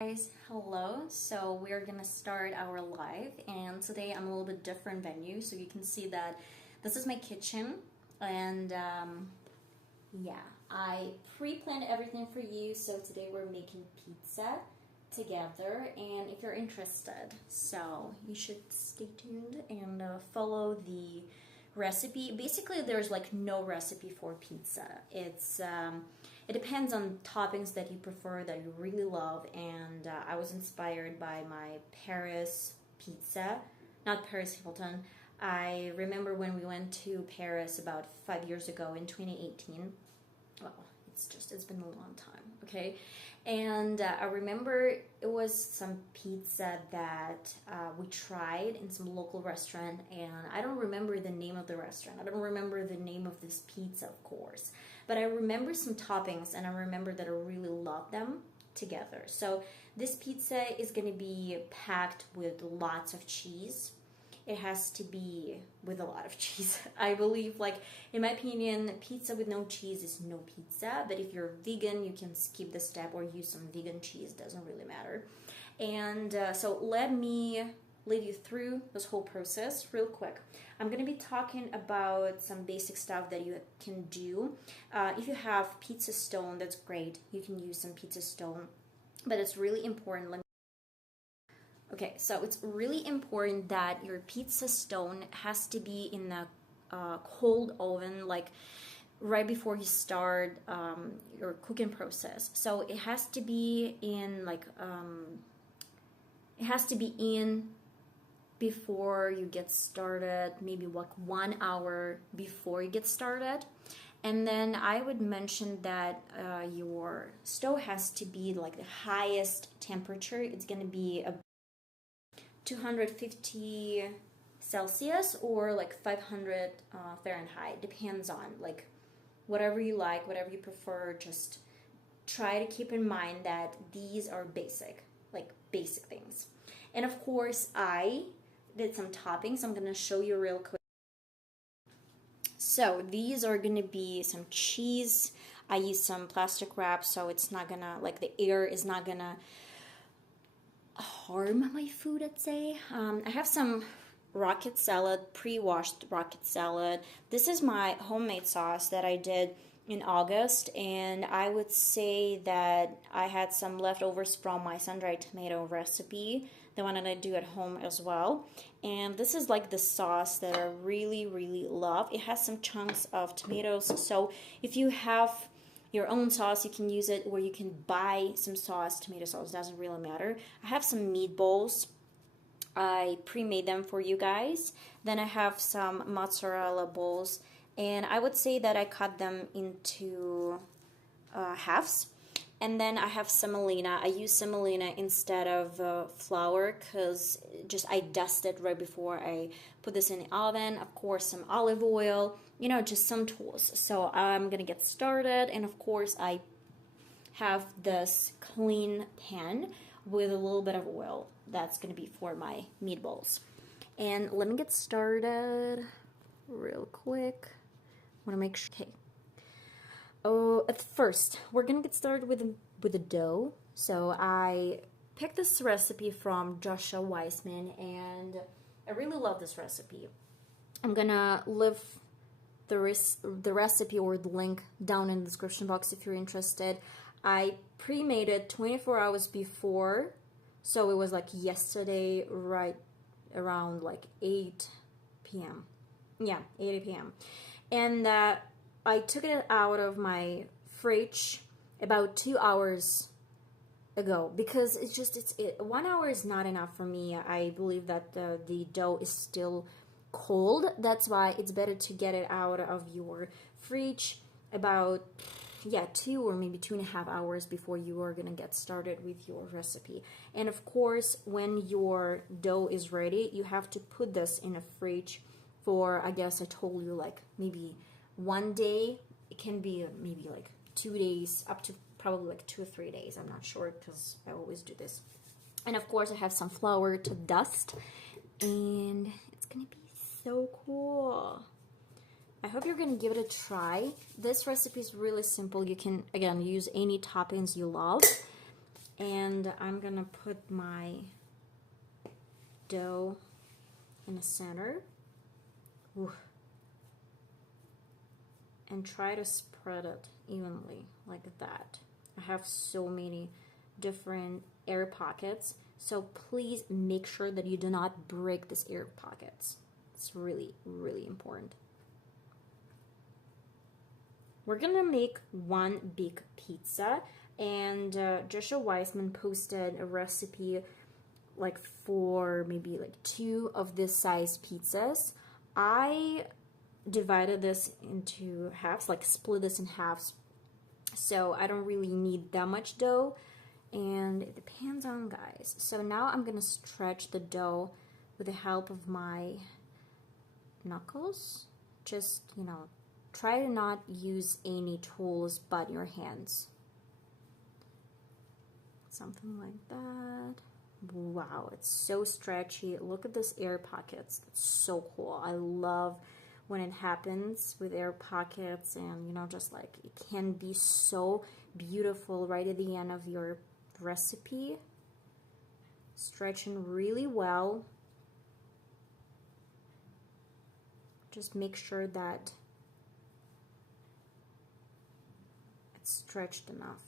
Guys, hello. So we're gonna start our live, and today I'm a little bit different venue, so you can see that this is my kitchen, and yeah, I pre-planned everything for you. So today we're making pizza together, and if you're interested, so you should stay tuned and follow the recipe. Basically, there's like no recipe for pizza. It depends on toppings that you prefer, that you really love, and I was inspired by my Paris pizza, not Paris Hilton. I remember when we went to Paris about 5 years ago in 2018. Well, it's been a long time, okay? And I remember it was some pizza that we tried in some local restaurant, and I don't remember the name of the restaurant. I don't remember the name of this pizza, of course, but I remember some toppings, and I remember that I really loved them together. So this pizza is going to be packed with lots of cheese. It has to be with a lot of cheese. I believe, like, in my opinion, pizza with no cheese is no pizza. But if you're vegan, you can skip the step or use some vegan cheese. Doesn't really matter. And so let me lead you through this whole process real quick. I'm going to be talking about some basic stuff that you can do. If you have pizza stone, that's great. You can use some pizza stone. But it's really important. Okay, so it's really important that your pizza stone has to be in a cold oven, like right before you start your cooking process. So it has to be in before you get started, maybe like 1 hour before you get started. And then I would mention that your stove has to be like the highest temperature. It's going to be 250 Celsius or like 500 Fahrenheit. Depends on like whatever you like, whatever you prefer. Just try to keep in mind that these are basic things. And of course, I did some toppings. I'm gonna show you real quick. So these are gonna be some cheese. I used some plastic wrap, so it's not gonna, like, the air is not gonna harm my food, I'd say. I have some rocket salad, pre-washed rocket salad. This is my homemade sauce that I did in August, and I would say that I had some leftovers from my sun-dried tomato recipe, the one that I do at home as well. And this is like the sauce that I really, really love. It has some chunks of tomatoes, so if you have your own sauce, you can use it, or you can buy some sauce, tomato sauce, doesn't really matter. I have some meatballs. I pre-made them for you guys. Then I have some mozzarella balls, and I would say that I cut them into halves. And then I have semolina. I use semolina instead of flour because I dust it right before I put this in the oven. Of course, some olive oil, just some tools. So I'm gonna get started, and of course I have this clean pan with a little bit of oil. That's gonna be for my meatballs. And let me get started real quick. I wanna make sure. Okay. Oh, at first, we're gonna get started with the dough. So I picked this recipe from Joshua Weissman, and I really love this recipe. I'm gonna leave the recipe or the link down in the description box if you're interested. I pre-made it 24 hours before, so it was like yesterday, right around like 8 p.m. Yeah, 8 p.m. And I took it out of my fridge about 2 hours ago because 1 hour is not enough for me. I believe that the dough is still cold. That's why it's better to get it out of your fridge about 2 or maybe 2.5 hours before you are gonna get started with your recipe. And of course, when your dough is ready, you have to put this in a fridge for, I guess I told you, like maybe 1 day. It can be maybe like 2 days, up to probably like 2 or 3 days. I'm not sure because I always do this. And of course I have some flour to dust, and it's gonna be so cool. I hope you're gonna give it a try. This recipe is really simple. You can, again, use any toppings you love. And I'm gonna put my dough in the center. Ooh. And try to spread it evenly like that. I have so many different air pockets, so please make sure that you do not break these air pockets. It's really, really important. We're gonna make one big pizza, and Joshua Weissman posted a recipe like for maybe like 2 of this size pizzas. I divided this into halves, like split this in halves, so I don't really need that much dough, and it depends on guys. So now I'm gonna stretch the dough with the help of my knuckles. Just, you know, try to not use any tools but your hands. Something like that. Wow, it's so stretchy. Look at this air pockets. It's so cool. I love when it happens with air pockets, and you know, just like it can be so beautiful right at the end of your recipe. Stretching really well. Just make sure that it's stretched enough.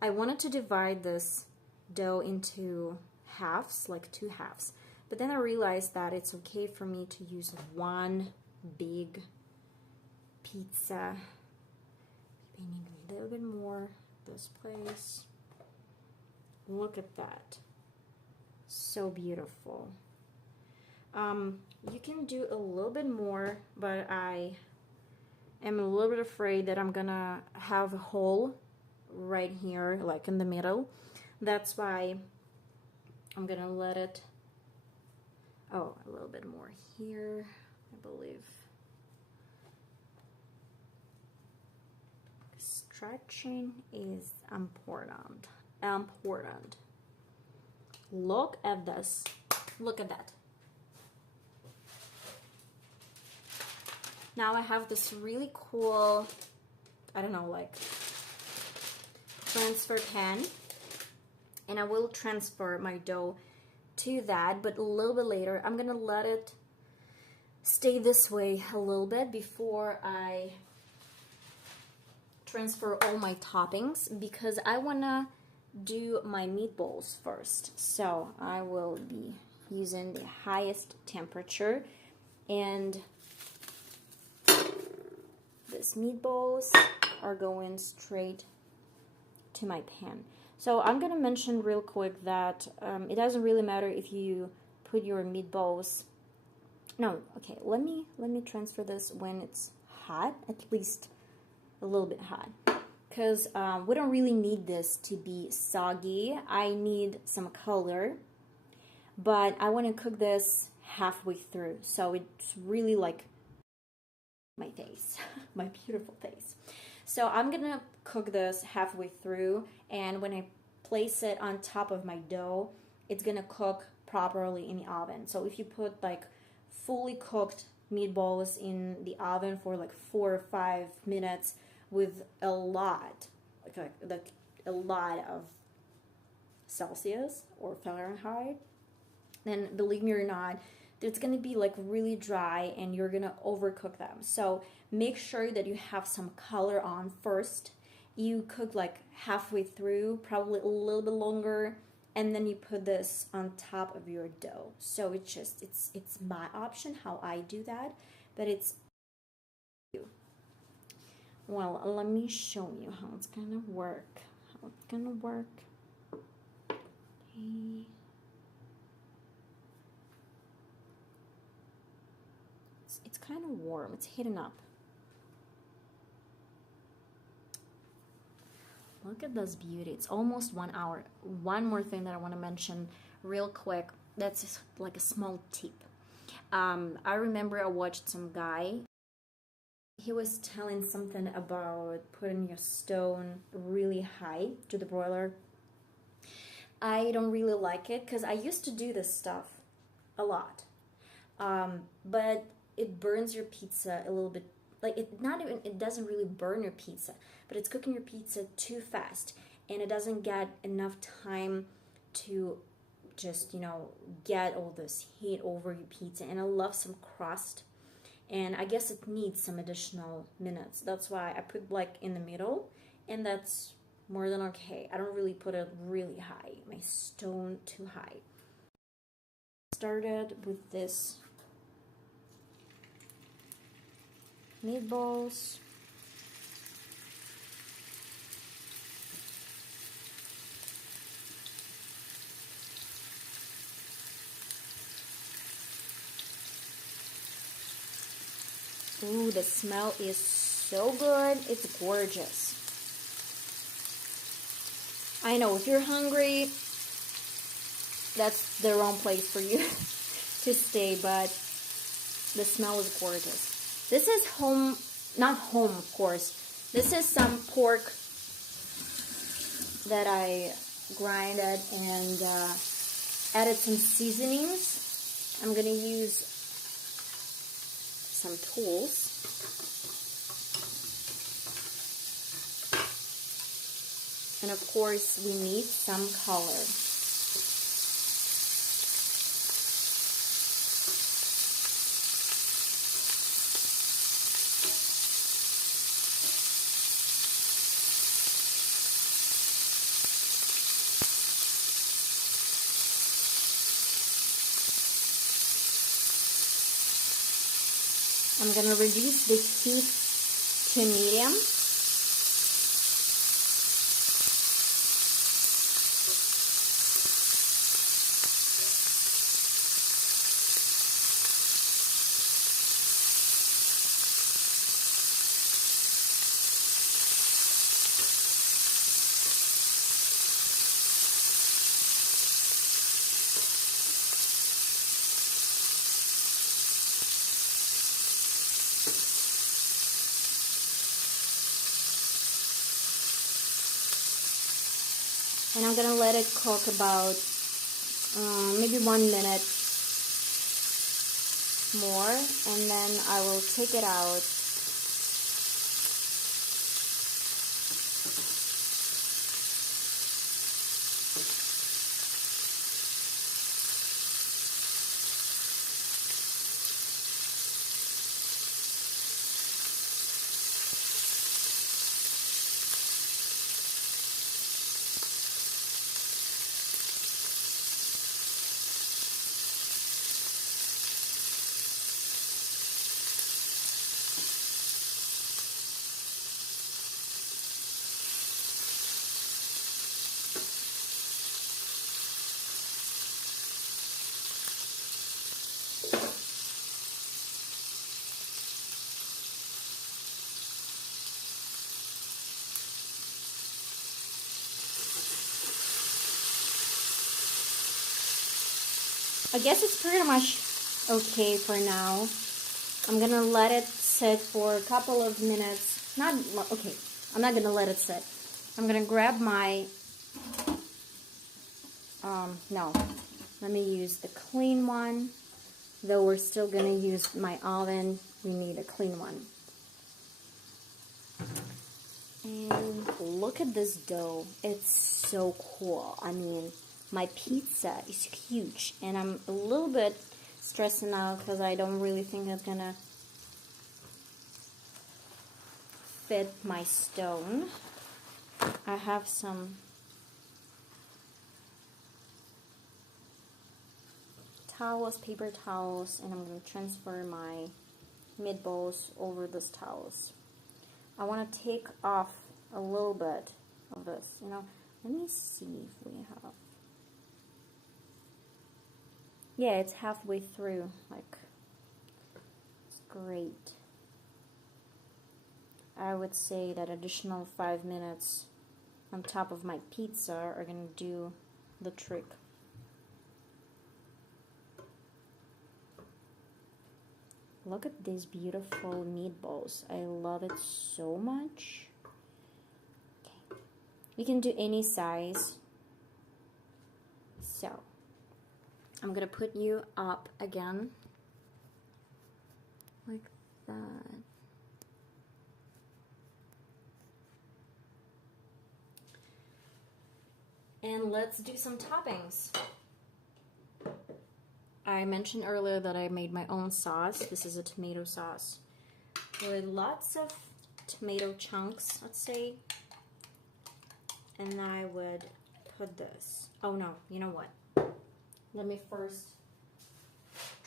I wanted to divide this dough into halves, like 2 halves, but then I realized that it's okay for me to use one big pizza. I need a little bit more this place. Look at that. So beautiful. You can do a little bit more, but I am a little bit afraid that I'm gonna have a hole right here, like in the middle. That's why I'm gonna let it, oh, a little bit more here, I believe. Stretching is important. Look at this. Look at that. Now I have this really cool, I don't know, like transfer pan, and I will transfer my dough to that, but a little bit later. I'm gonna let it stay this way a little bit before I transfer all my toppings, because I wanna do my meatballs first. So I will be using the highest temperature, and these meatballs are going straight to my pan. So I'm gonna mention real quick that it doesn't really matter if you put your meatballs. No, okay. Let me transfer this when it's hot, at least a little bit hot, because we don't really need this to be soggy. I need some color, but I want to cook this halfway through, so it's really like my face, my beautiful face. So I'm gonna cook this halfway through, and when I place it on top of my dough, it's gonna cook properly in the oven. So if you put like fully cooked meatballs in the oven for like 4 or 5 minutes with a lot, like a lot of Celsius or Fahrenheit, then believe me or not, it's gonna be like really dry and you're gonna overcook them. So make sure that you have some color on first. You cook like halfway through, probably a little bit longer, and then you put this on top of your dough. So it's my option how I do that, but it's you. Well, let me show you how it's gonna work. Okay. It's kind of warm. It's heating up. Look at this beauty. It's almost 1 hour. One more thing that I want to mention real quick. That's just like a small tip. I remember I watched some guy. He was telling something about putting your stone really high to the broiler. I don't really like it because I used to do this stuff a lot. But it burns your pizza a little bit. Like it doesn't really burn your pizza, but it's cooking your pizza too fast. and it doesn't get enough time to just, you know, get all this heat over your pizza. And I love some crust, and I guess it needs some additional minutes. That's why I put like in the middle, and that's more than okay. I don't really put it really high, my stone too high. Started with this meatballs. Ooh, the smell is so good. It's gorgeous. I know if you're hungry, that's the wrong place for you to stay, but the smell is gorgeous. This is home, not home, of course. This is some pork that I grinded and added some seasonings. I'm gonna use some tools. And of course, we need some color. I'm going to reduce the heat to medium. And I'm gonna let it cook about maybe 1 minute more, and then I will take it out. I guess it's pretty much okay for now. I'm gonna let it sit for a couple of minutes. Okay, I'm not gonna let it sit. I'm gonna grab my, no, let me use the clean one. Though we're still gonna use my oven, we need a clean one. And look at this dough. It's so cool. I mean, my pizza is huge, and I'm a little bit stressing out because I don't really think it's gonna fit my stone. I have some towels, paper towels, and I'm gonna transfer my meatballs over these towels. I want to take off a little bit of this, you know. Let me see if we have. Yeah, it's halfway through. Like, it's great. I would say that additional 5 minutes on top of my pizza are gonna do the trick. Look at these beautiful meatballs. I love it so much. Okay. You can do any size. So, I'm gonna put you up again. Like that. And let's do some toppings. I mentioned earlier that I made my own sauce. This is a tomato sauce with lots of tomato chunks, let's say. And I would put this. Oh no, you know what? Let me first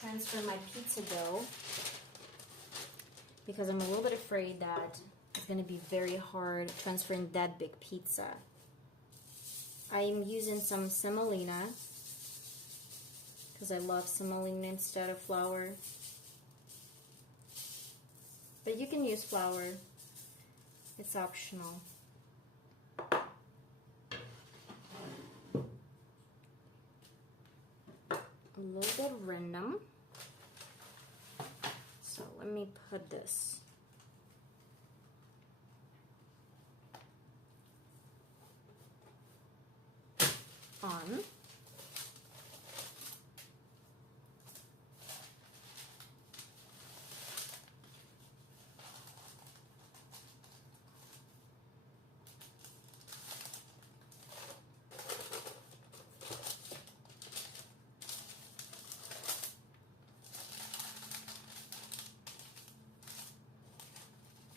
transfer my pizza dough because I'm a little bit afraid that it's going to be very hard transferring that big pizza. I'm using some semolina because I love semolina instead of flour. But you can use flour. It's optional. A little bit random. So let me put this on.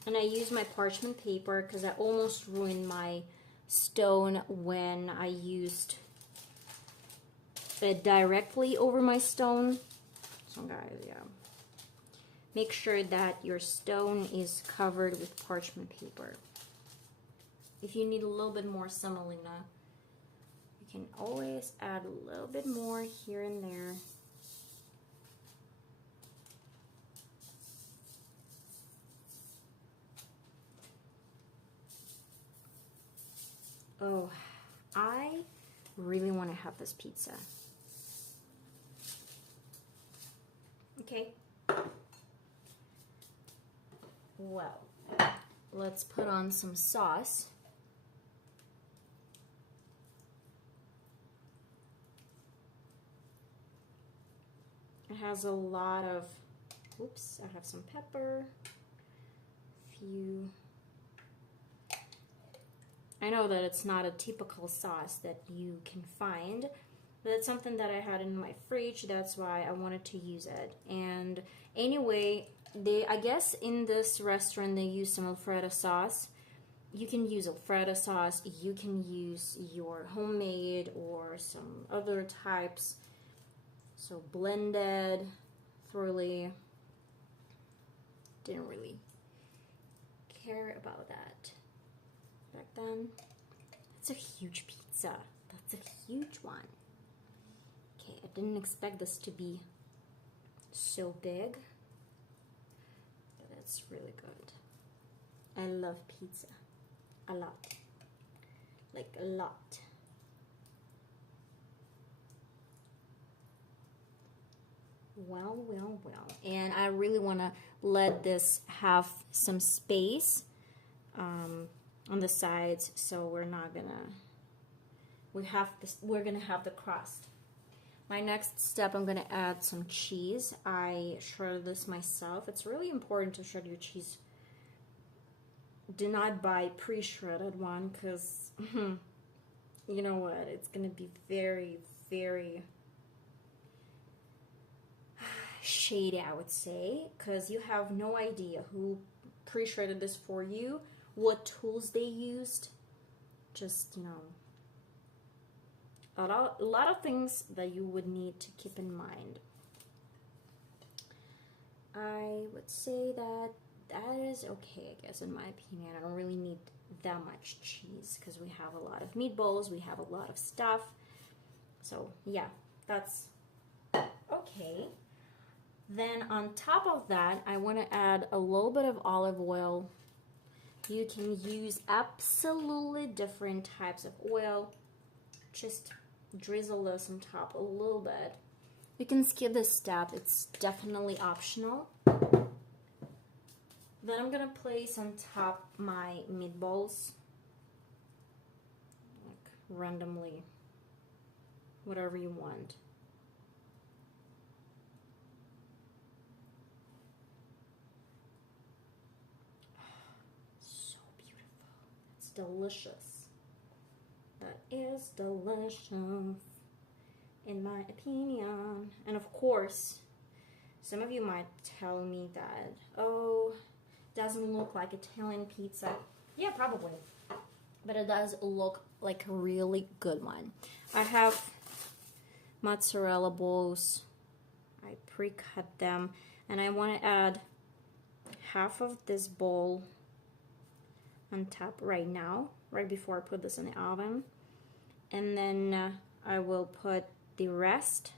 And I use my parchment paper because I almost ruined my stone when I used it directly over my stone. So guys, yeah. Make sure that your stone is covered with parchment paper. If you need a little bit more semolina, you can always add a little bit more here and there. Oh, I really want to have this pizza. Okay. Well, let's put on some sauce. It has a lot of, oops, I have some pepper, few. I know that it's not a typical sauce that you can find, but it's something that I had in my fridge. That's why I wanted to use it. And anyway, I guess in this restaurant they use some Alfredo sauce. You can use Alfredo sauce. You can use your homemade or some other types. So blended, thoroughly. Didn't really care about that back then. That's a huge pizza. That's a huge one. Okay, I didn't expect this to be so big, but it's really good. I love pizza a lot, like a lot. Well, well, well. And I really want to let this have some space on the sides, so we're gonna have the crust. My next step, I'm gonna add some cheese. I shredded this myself. It's really important to shred your cheese. Do not buy pre-shredded one because you know what, it's gonna be very, very shady, I would say, because you have no idea who pre-shredded this for you, what tools they used. Just, you know, a lot of things that you would need to keep in mind. I would say that is okay, I guess, in my opinion. I don't really need that much cheese because we have a lot of meatballs, we have a lot of stuff. So yeah, that's okay. Then on top of that, I want to add a little bit of olive oil. You can use absolutely different types of oil. Just drizzle this on top a little bit. You can skip this step, it's definitely optional. Then I'm gonna place on top my meatballs, like randomly, whatever you want. So beautiful, it's delicious. That is delicious, in my opinion. And of course, some of you might tell me that, oh, doesn't look like Italian pizza. Yeah, probably. But it does look like a really good one. I have mozzarella balls. I pre-cut them. And I want to add half of this bowl on top right now, right before I put this in the oven. And then I will put the rest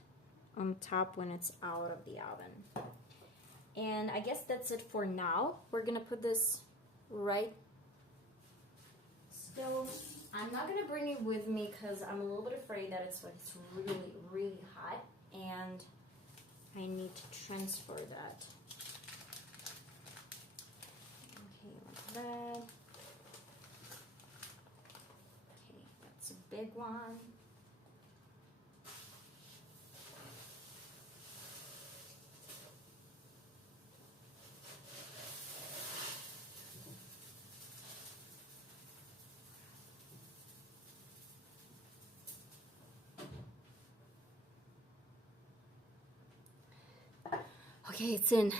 on top when it's out of the oven. And I guess that's it for now. We're gonna put this right still. I'm not gonna bring it with me because I'm a little bit afraid that it's really, really hot and I need to transfer that. Okay, like that. Okay, that's a big one. Okay, it's in.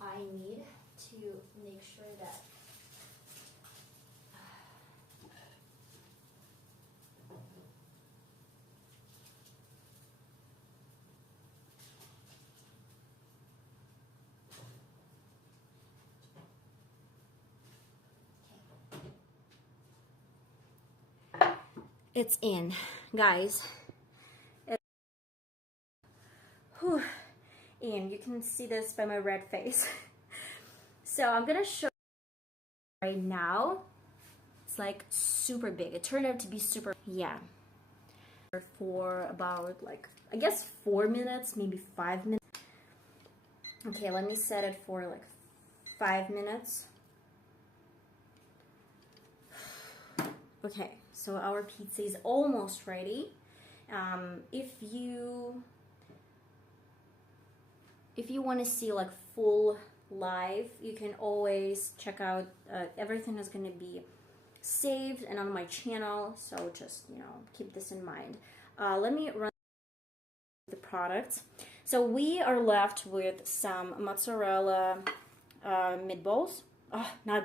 I need to make sure that it's in, guys. Whew. And you can see this by my red face. So I'm gonna show you right now. It's like super big. It turned out to be super, yeah. For about like, I guess 4 minutes, maybe 5 minutes. Okay, let me set it for like 5 minutes. Okay, so our pizza is almost ready. If you want to see like full live, you can always check out, everything is going to be saved and on my channel, so just, you know, keep this in mind. Let me run the products. So we are left with some mozzarella meatballs. Oh, not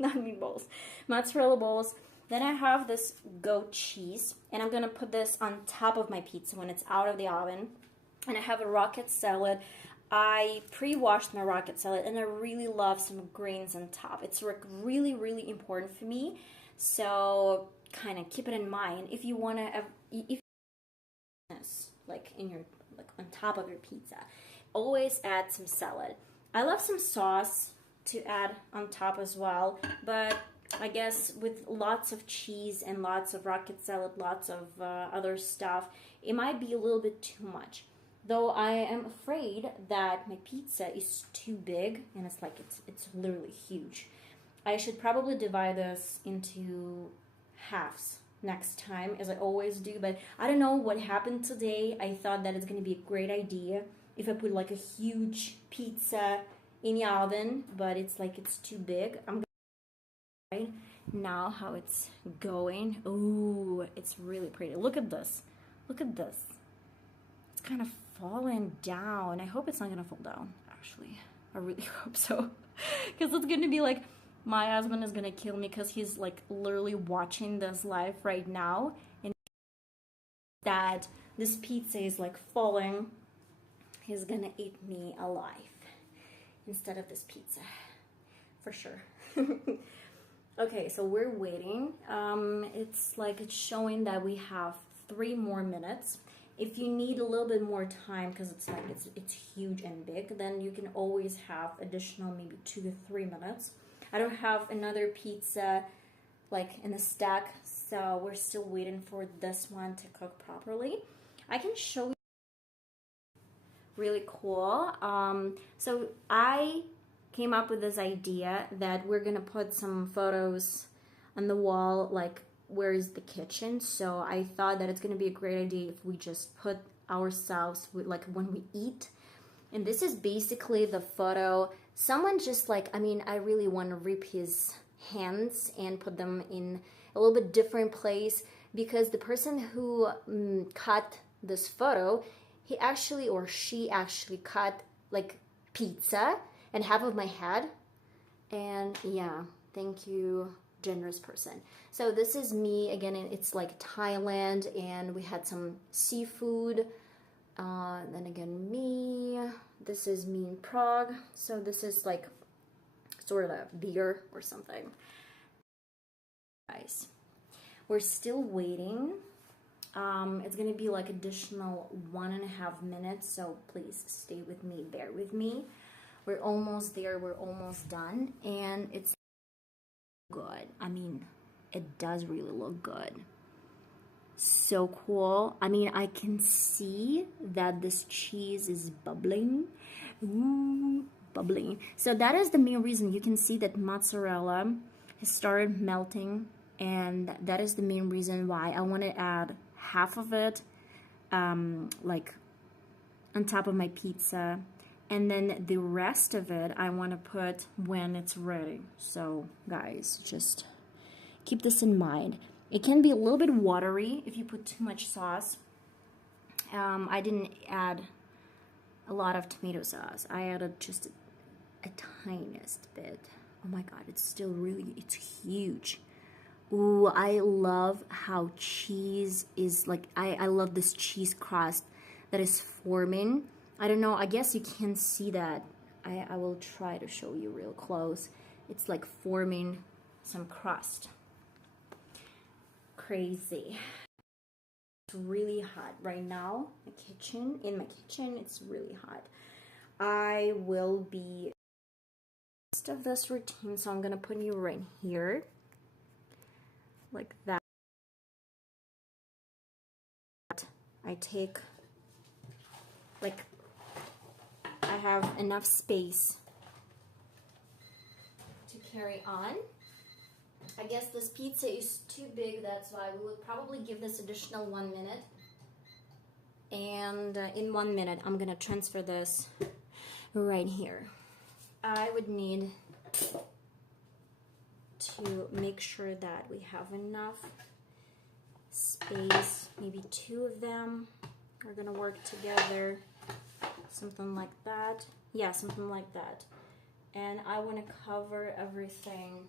meatballs, mozzarella balls. Then I have this goat cheese, and I'm gonna put this on top of my pizza when it's out of the oven. And I have a rocket salad. I pre-washed my rocket salad, and I really love some greens on top. It's really, really important for me. So kind of keep it in mind if you want to, if like in your, like on top of your pizza, always add some salad. I love some sauce to add on top as well, but I guess with lots of cheese and lots of rocket salad, lots of other stuff, it might be a little bit too much. Though I am afraid that my pizza is too big, and it's like it's literally huge. I should probably divide this into halves next time, as I always do, but I don't know what happened today. I thought that it's going to be a great idea if I put like a huge pizza in the oven, but it's like it's too big. I'm going to now how it's going. Ooh, it's really pretty. Look at this. Look at this. It's kind of falling down. I hope it's not gonna fall down, actually. I really hope so. Because it's gonna be like, my husband is gonna kill me because he's like literally watching this live right now, and that this pizza is like falling. He's gonna eat me alive instead of this pizza, for sure. Okay, so we're waiting. It's like it's showing that we have 3 more minutes. If you need a little bit more time, because it's like it's huge and big, then you can always have additional maybe 2 to 3 minutes. I don't have another pizza like in the stack, so we're still waiting for this one to cook properly. I can show you. Really cool. So I came up with this idea that we're gonna put some photos on the wall, like where is the kitchen. So I thought that it's gonna be a great idea if we just put ourselves with, like, when we eat. And this is basically the photo. Someone just like, I mean, I really want to rip his hands and put them in a little bit different place, because the person who cut this photo, he actually or she actually cut like pizza and half of my head. And yeah, thank you, generous person. So this is me again, and it's like Thailand, and we had some seafood. Then again, me. This is me in Prague. So this is like sort of a beer or something. Guys, we're still waiting. It's gonna be like additional 1.5 minutes, so please stay with me, bear with me. We're almost there, we're almost done, and it's good. I mean, it does really look good. So cool. I mean, I can see that this cheese is bubbling. Ooh, bubbling. So that is the main reason. You can see that mozzarella has started melting, and that is the main reason why I want to add half of it like on top of my pizza, and then the rest of it I want to put when it's ready. So guys, just keep this in mind. It can be a little bit watery if you put too much sauce. I didn't add a lot of tomato sauce. I added just a tiniest bit. Oh my god, it's still really, it's huge. Ooh, I love how cheese is like, I love this cheese crust that is forming. I don't know, I guess you can't see that. I will try to show you real close. It's like forming some crust. Crazy. It's really hot right now. In my kitchen, it's really hot. I will be rest of this routine, so I'm gonna put you right here, like that. I take, like, I have enough space to carry on. I guess this pizza is too big, that's why we would probably give this additional 1 minute. And in 1 minute, I'm gonna transfer this right here. I would need to make sure that we have enough space. Maybe 2 of them are gonna work together. Something like that. Yeah, something like that. And I want to cover everything.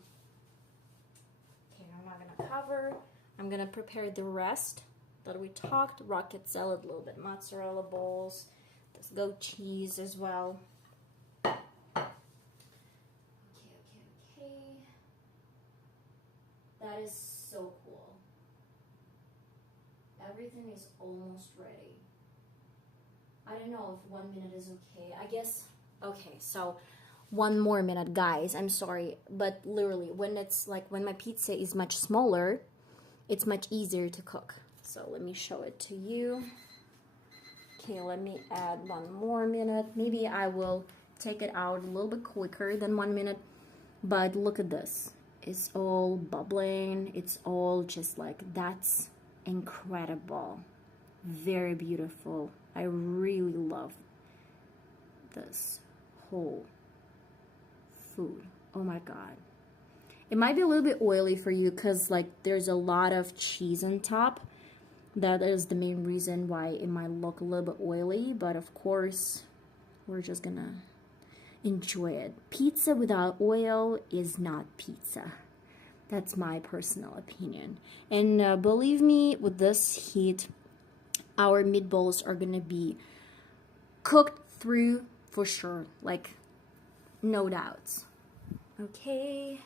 Okay, I'm not gonna cover. I'm gonna prepare the rest that we talked. Rocket salad, a little bit mozzarella balls. There's goat cheese as well. Okay. That is so cool. Everything is almost ready. I don't know if 1 minute is okay. I guess, okay, so 1 more minute, guys. I'm sorry, but literally, when it's like, when my pizza is much smaller, it's much easier to cook. So let me show it to you. Okay, let me add 1 more minute. Maybe I will take it out a little bit quicker than 1 minute, but look at this. It's all bubbling. It's all just like, that's incredible. Very beautiful. I really love this whole food. Oh my god. It might be a little bit oily for you because like there's a lot of cheese on top. That is the main reason why it might look a little bit oily, but of course we're just gonna enjoy it. Pizza without oil is not pizza. That's my personal opinion. And believe me, with this heat, our meatballs are gonna be cooked through for sure, like no doubts. Okay,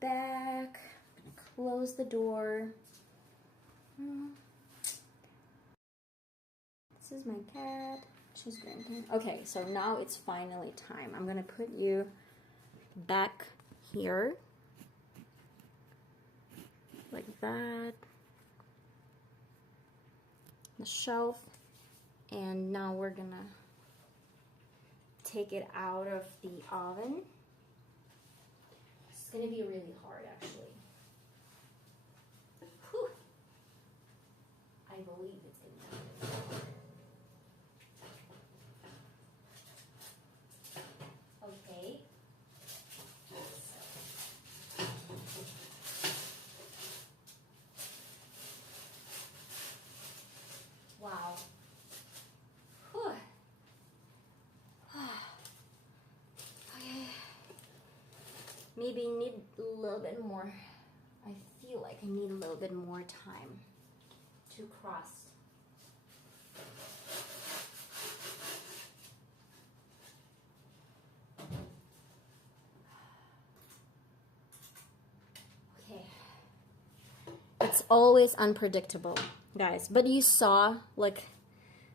back, close the door. This is my cat, she's drinking. Okay, so now it's finally time. I'm gonna put you back here, like that, the shelf, and now we're gonna take it out of the oven. It's gonna be really hard, actually. Whew. I believe it's gonna be hard. Okay. maybe need a little bit more. I feel like I need a little bit more time to crust. Okay. It's always unpredictable, guys, but you saw like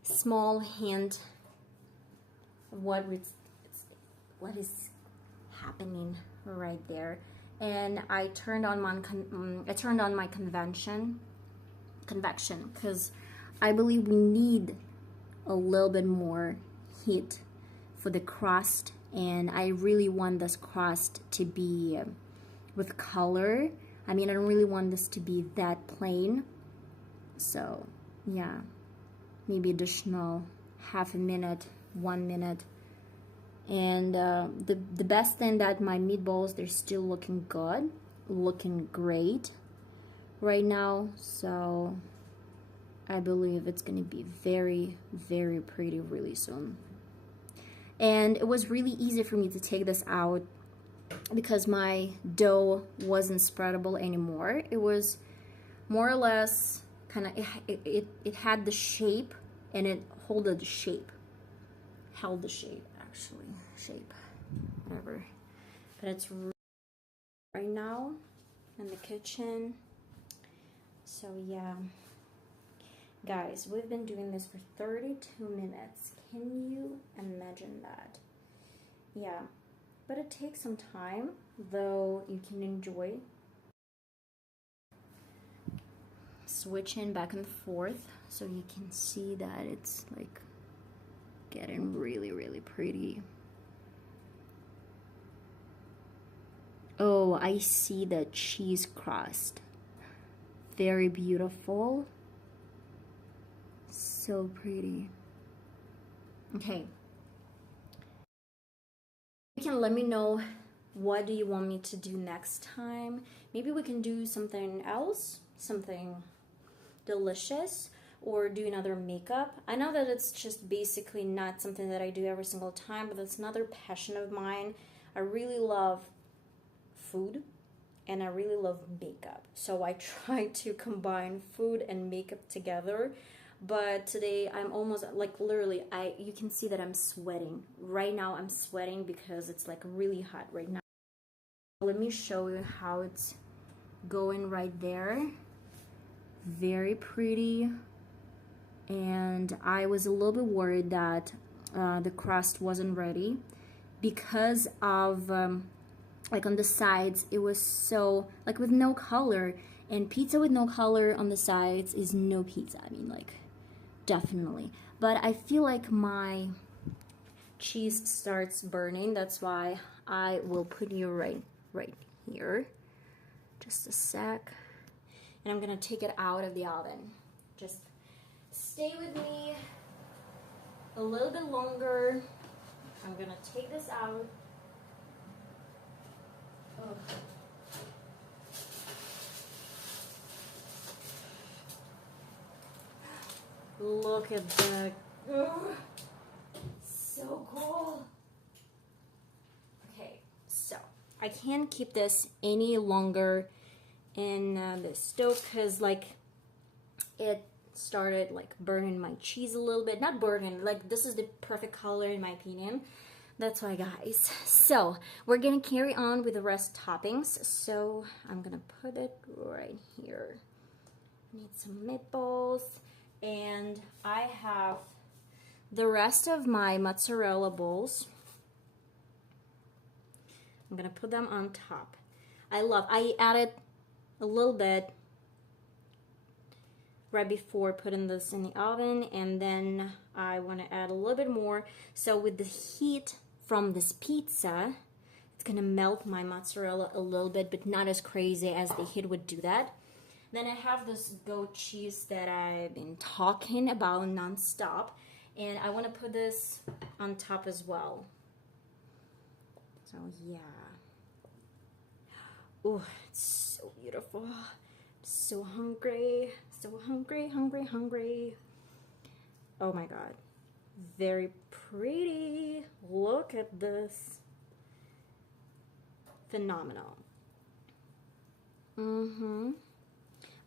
small hint of what is happening right there. And I turned on my convection because I believe we need a little bit more heat for the crust, and I really want this crust to be with color. I mean, I don't really want this to be that plain. So yeah, maybe additional half a minute, 1 minute. And the best thing that my meatballs, they're still looking good, looking great right now. So I believe it's gonna be very, very pretty really soon. And it was really easy for me to take this out because my dough wasn't spreadable anymore. It was more or less kind of, it had the shape, and it held the shape actually, whatever. But it's right now in the kitchen. So yeah, guys, we've been doing this for 32 minutes. Can you imagine that? Yeah, but it takes some time, though. You can enjoy switching back and forth so you can see that it's like getting really, really pretty. Oh, I see the cheese crust. Very beautiful. So pretty. Okay. You can let me know, what do you want me to do next time? Maybe we can do something else, something delicious, or do another makeup. I know that it's just basically not something that I do every single time, but that's another passion of mine. I really love food, and I really love makeup. So I try to combine food and makeup together. But today I'm almost like literally, you can see that I'm sweating. Right now I'm sweating because it's like really hot right now. Let me show you how it's going right there. Very pretty. And I was a little bit worried that the crust wasn't ready because of like on the sides it was so like with no color, and pizza with no color on the sides is no pizza. I mean, like, definitely. But I feel like my cheese starts burning. That's why I will put you right here. Just a sec. And I'm gonna take it out of the oven. Just stay with me a little bit longer. I'm gonna take this out. Oh. Look at that. Ugh. So cool. Okay, so I can't keep this any longer in the stove because like it started like burning my cheese a little bit. Not burning, like this is the perfect color in my opinion. That's why, guys. So we're gonna carry on with the rest toppings. So I'm gonna put it right here. Need some meatballs, and I have the rest of my mozzarella balls. I'm gonna put them on top. I added a little bit right before putting this in the oven, and then I want to add a little bit more. So with the heat from this pizza, it's gonna melt my mozzarella a little bit, but not as crazy as the heat would do that. Then I have this goat cheese that I've been talking about non-stop, and I want to put this on top as well. So yeah. Oh, it's so beautiful. I'm so hungry. So hungry, hungry, hungry. Oh my god. Very pretty. Look at this. phenomenal.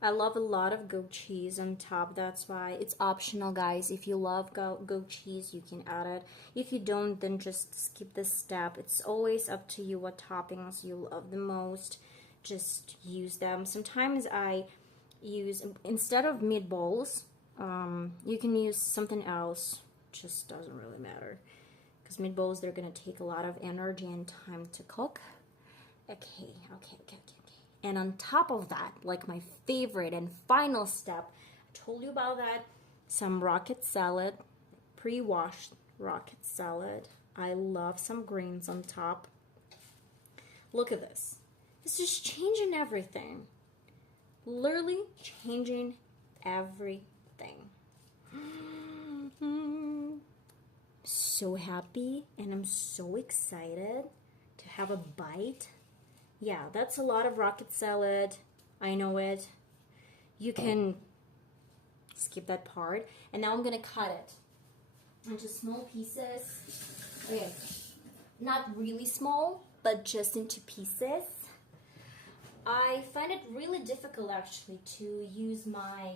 I love a lot of goat cheese on top. That's why it's optional, guys. If you love goat cheese, you can add it. If you don't, then just skip this step. It's always up to you what toppings you love the most. Just use them. Sometimes I use, instead of meatballs, you can use something else. Just doesn't really matter, because meatballs, they're gonna take a lot of energy and time to cook. Okay. And on top of that, like my favorite and final step, I told you about that, some rocket salad, pre-washed rocket salad. I love some greens on top. Look at this. This is changing everything. Literally changing everything. So happy, and I'm so excited to have a bite. Yeah, that's a lot of rocket salad. I know it. You can skip that part. And now I'm gonna cut it into small pieces. Okay, not really small, but just into pieces. I find it really difficult actually to use my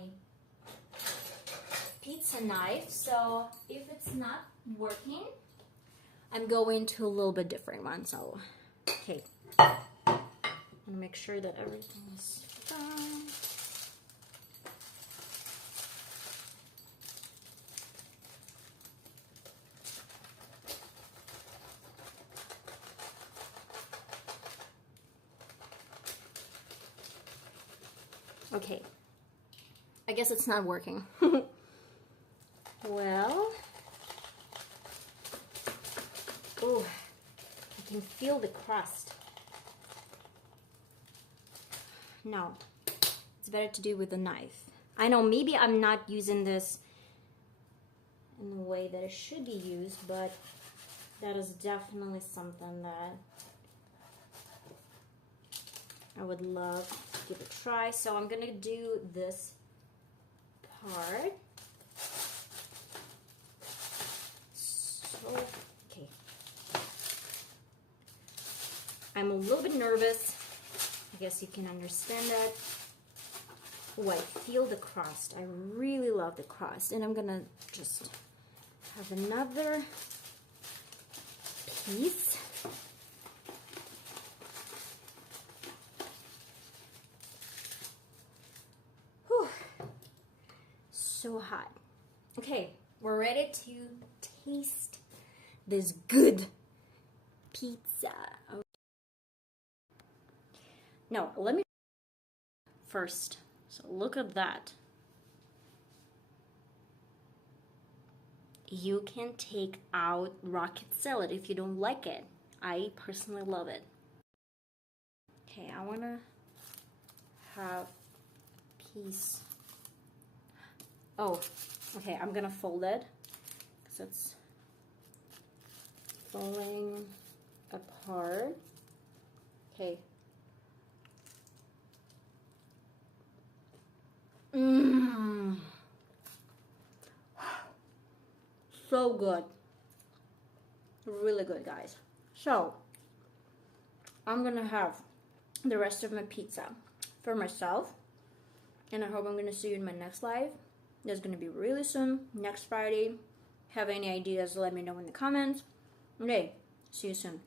pizza knife. So if it's not working, I'm going to a little bit different one. So, okay. Make sure that everything is done. Okay, I guess it's not working. Well, oh, I can feel the crust. No, it's better to do with a knife. I know maybe I'm not using this in the way that it should be used, but that is definitely something that I would love to give a try. So I'm gonna do this part. So, okay. I'm a little bit nervous. I guess you can understand that. Oh, I feel the crust. I really love the crust. And I'm gonna just have another piece. Whew. So hot. Okay, we're ready to taste this good pizza. Okay. No, let me first. So look at that. You can take out rocket salad if you don't like it. I personally love it. Okay, I wanna have a piece. Oh, okay, I'm gonna fold it because it's falling apart. Okay. So good. Really good, guys. So, I'm gonna have the rest of my pizza for myself. And I hope I'm gonna see you in my next live. That's gonna be really soon, next Friday. Have any ideas, let me know in the comments. Okay, see you soon.